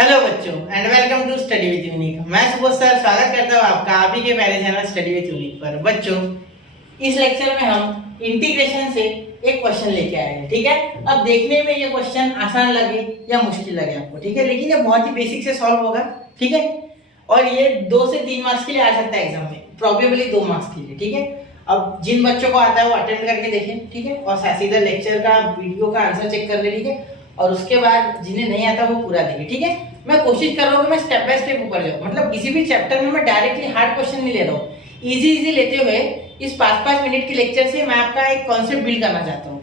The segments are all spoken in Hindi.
हेलो बच्चों and welcome to study with unique. मैं सुबोध सर स्वागत करता हूँ आपका आप ही के प्यारे चैनल स्टडी विद यूनिक पर। बच्चों इस लेक्चर में हम इंटीग्रेशन से एक क्वेश्चन लेके आए हैं, ठीक है। अब देखने में ये क्वेश्चन आसान लगे या मुश्किल लगे आपको, ठीक है, लेकिन ये बहुत ही बेसिक से सॉल्व होगा, ठीक है। और ये 2 से 3 मार्क्स के लिए आ सकता है एग्जाम में, प्रॉबेबली 2 मार्क्स के लिए, ठीक है। अब जिन बच्चों को आता है वो अटेंड करके देखें, ठीक है, और साथ सीधा लेक्चर का वीडियो का आंसर चेक कर ले, ठीक है। और उसके बाद जिन्हें नहीं आता वो पूरा देखें, ठीक है। मैं कोशिश कर रहा हूँ कि मैं स्टेप बाय स्टेप ऊपर जाऊँ, मतलब किसी भी चैप्टर में मैं डायरेक्टली हार्ड क्वेश्चन नहीं ले रहा हूँ, इजी लेते हुए इस 5-5 मिनट के लेक्चर से मैं आपका एक कॉन्सेप्ट बिल्ड करना चाहता हूँ।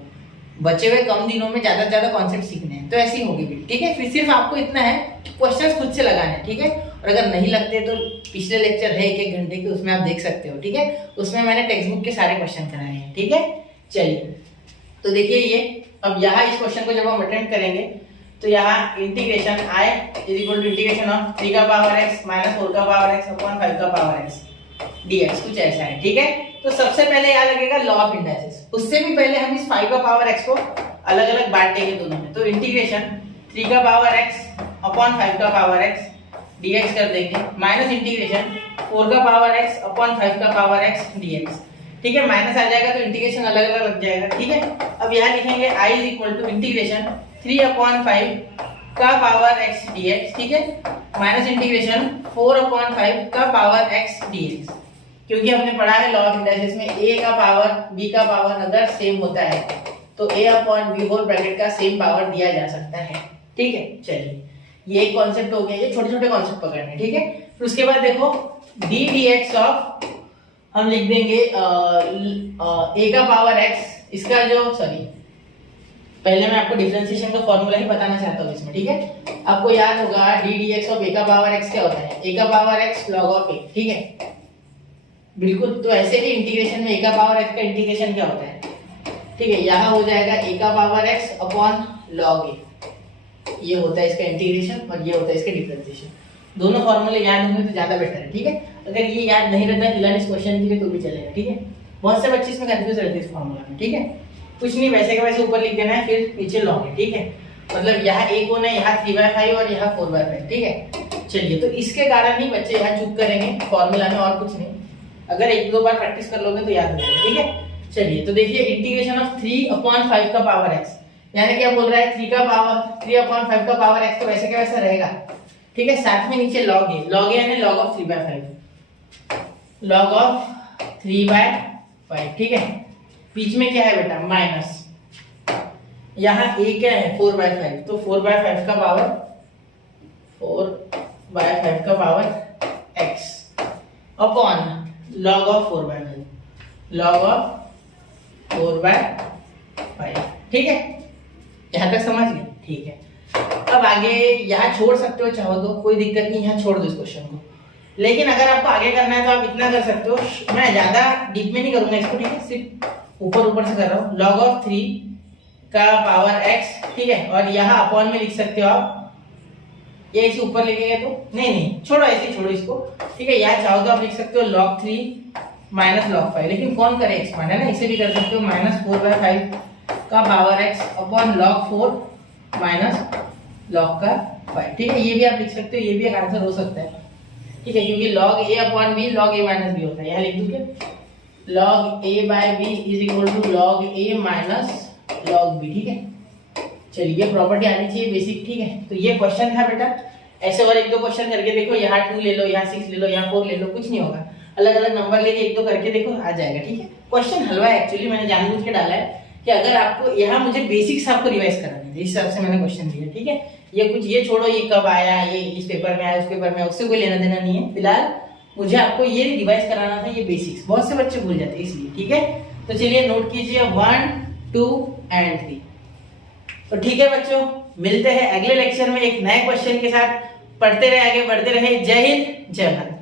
बचे हुए कम दिनों में ज्यादा से ज्यादा कॉन्सेप्ट सीखने हैं, तो ऐसी होगी बिल्ड, ठीक है। फिर सिर्फ आपको इतना है क्वेश्चंस खुद से लगाने हैं, ठीक है। और अगर नहीं लगते तो पिछले लेक्चर है 1-1 घंटे के, उसमें आप देख सकते हो, ठीक है। उसमें मैंने टेक्स्ट बुक के सारे क्वेश्चन कराए हैं, ठीक है। चलिए तो देखिए ये अब यहाँ इस क्वेश्चन को जब हम अटेम्प्ट करेंगे तो यहाँ integration i is equal to integration of 3 का पावर x माइनस 4 का पावर x अपॉन 5 का पावर x dx कुछ ऐसा है, ठीक है। तो सबसे पहले यहाँ लगेगा लॉ ऑफ इंडाइसिस। उससे भी पहले हम इस 5 का पावर x को अलग अलग बांट देंगे दोनों में। तो इंटीग्रेशन 3 का पावर x अपॉन 5 का पावर x dx कर देंगे माइनस इंटीग्रेशन 4 का पावर x अपॉन 5 का पावर x dx, ठीक है। माइनस आ जाएगा तो इंटीग्रेशन अलग अलग लग जाएगा, ठीक है। अब यहाँ लिखेंगे i is equal to integration 3 upon 5 का पावर x dx, ठीक है, माइनस इंटीग्रेशन 4 अपॉन 5 का पावर x dx। क्योंकि हमने पढ़ा है लॉ ऑफ इंडाइसिस में a का पावर b का पावर अगर सेम होता है तो a upon b whole bracket का सेम पावर दिया जा सकता है, ठीक है। चलिए ये एक कॉन्सेप्ट हो गया, ये छोटे छोटे कॉन्सेप्ट पकड़ने, ठीक है। फिर उसके बाद देखो d dx ऑफ हम लिख देंगे a का पावर x, इसका जो पहले मैं आपको डिफरेंशिएशन का फॉर्मूला ही बताना चाहता हूँ इसमें, ठीक है। आपको याद होगा d dx ऑफ a का पावर x क्या होता है, a का power x log of a, ठीक है, बिल्कुल। तो ऐसे ही इंटीग्रेशन में a का पावर x का इंटीग्रेशन क्या होता है, ठीक है। यहाँ हो जाएगा a का power x upon log a, ये होता है इसका इंटीग्रेशन और ये होता है इसका डिफरेंशिएशन। दोनों फॉर्मूले याद होंगे तो ज्यादा बेटर है, ठीक है। अगर ये याद नहीं रहता फिलहाल इस क्वेश्चन के लिए तो भी चलेगा, ठीक है। बहुत से बच्चे इसमें कंफ्यूज रहते हैं इस फॉर्मूला में, ठीक है। कुछ नहीं, वैसे के वैसे ऊपर लिख देना है, फिर नीचे लॉग है, ठीक है। मतलब यहाँ एक होना है, यहाँ 3/5 और यहाँ 4/5, ठीक है। चलिए तो इसके कारण ही बच्चे यहाँ चूक करेंगे फॉर्मूला में, और कुछ नहीं। अगर 1-2 बार प्रैक्टिस कर लोगे तो याद हो जाएगा, ठीक है। चलिए तो देखिए इंटीग्रेशन ऑफ 3 अपॉन 5 का पावर x, यानी क्या बोल रहा है 3 अपॉन 5 का पावर x, तो वैसे का वैसा रहेगा, ठीक है। साथ में नीचे log a यानी log ऑफ 3/5, log ऑफ 3/5, ठीक है। बीच में क्या है बेटा माइनस, यहाँ a क्या है 4/5, तो 4/5 का पावर 4/5 का power x upon log of 4/5, log of 4/5, ठीक है। यहाँ तक समझ गए, ठीक है। अब आगे यहाँ छोड़ सकते हो चाहो तो, कोई दिक्कत नहीं, यहाँ छोड़ दो इस क्वेश्चन को। लेकिन अगर आपको आगे करना है तो आप इतना कर सकते हो, मैं ज्यादा डीप में नहीं करूंगा इसको, ठीक है, सिर्फ ऊपर से कर रहा हूँ। log ऑफ 3 का पावर x, ठीक है, और यहाँ अपॉन में लिख सकते हो आप, ये इसे ऊपर लिखेंगे तो नहीं छोड़ो, ऐसे छोड़ो इसको, ठीक है। यहाँ चाहो तो आप लिख सकते हो log 3 माइनस log 5, लेकिन कौन करे एक्सपांड, है ना, इसे भी कर सकते हो माइनस 4/5 का power x upon log 4 minus log का 5, ठीक है। ये भी आप लिख सकते हो, ये भी एक आंसर हो सकता है, ठीक है, क्योंकि log a upon b log a minus b होता है। यहाँ लिख दूं क्या log a by b is equal to log a minus log b, ठीक है। चलिए प्रॉपर्टी आनी चाहिए बेसिक, ठीक है। तो ये क्वेश्चन था बेटा, ऐसे और 1-2 क्वेश्चन करके देखो, यहाँ 2 ले लो, यहाँ 6 ले लो, यहाँ 4 ले लो, कुछ नहीं होगा। अलग अलग नंबर लेके 1-2 करके देखो, आ जाएगा, ठीक है। क्वेश्चन हलवा है एक्चुअली, मैंने जानबूझ के डाला है कि अगर आपको यहाँ मुझे बेसिक्स आपको रिवाइज कराने थे, इस हिसाब से मैंने क्वेश्चन दिया, ठीक है। ये कुछ ये छोड़ो, ये कब आया, ये इस पेपर में आया, उस पेपर में, उससे कोई लेना देना नहीं है। फिलहाल मुझे आपको ये रिवाइज कराना था, ये बेसिक्स, बहुत से बच्चे भूल जाते हैं इसलिए, ठीक है। तो चलिए नोट कीजिए 1, 2 एंड 3। तो ठीक है बच्चों, मिलते हैं अगले लेक्चर में एक नए क्वेश्चन के साथ। पढ़ते रहे, आगे बढ़ते रहे। जय हिंद, जय भारत।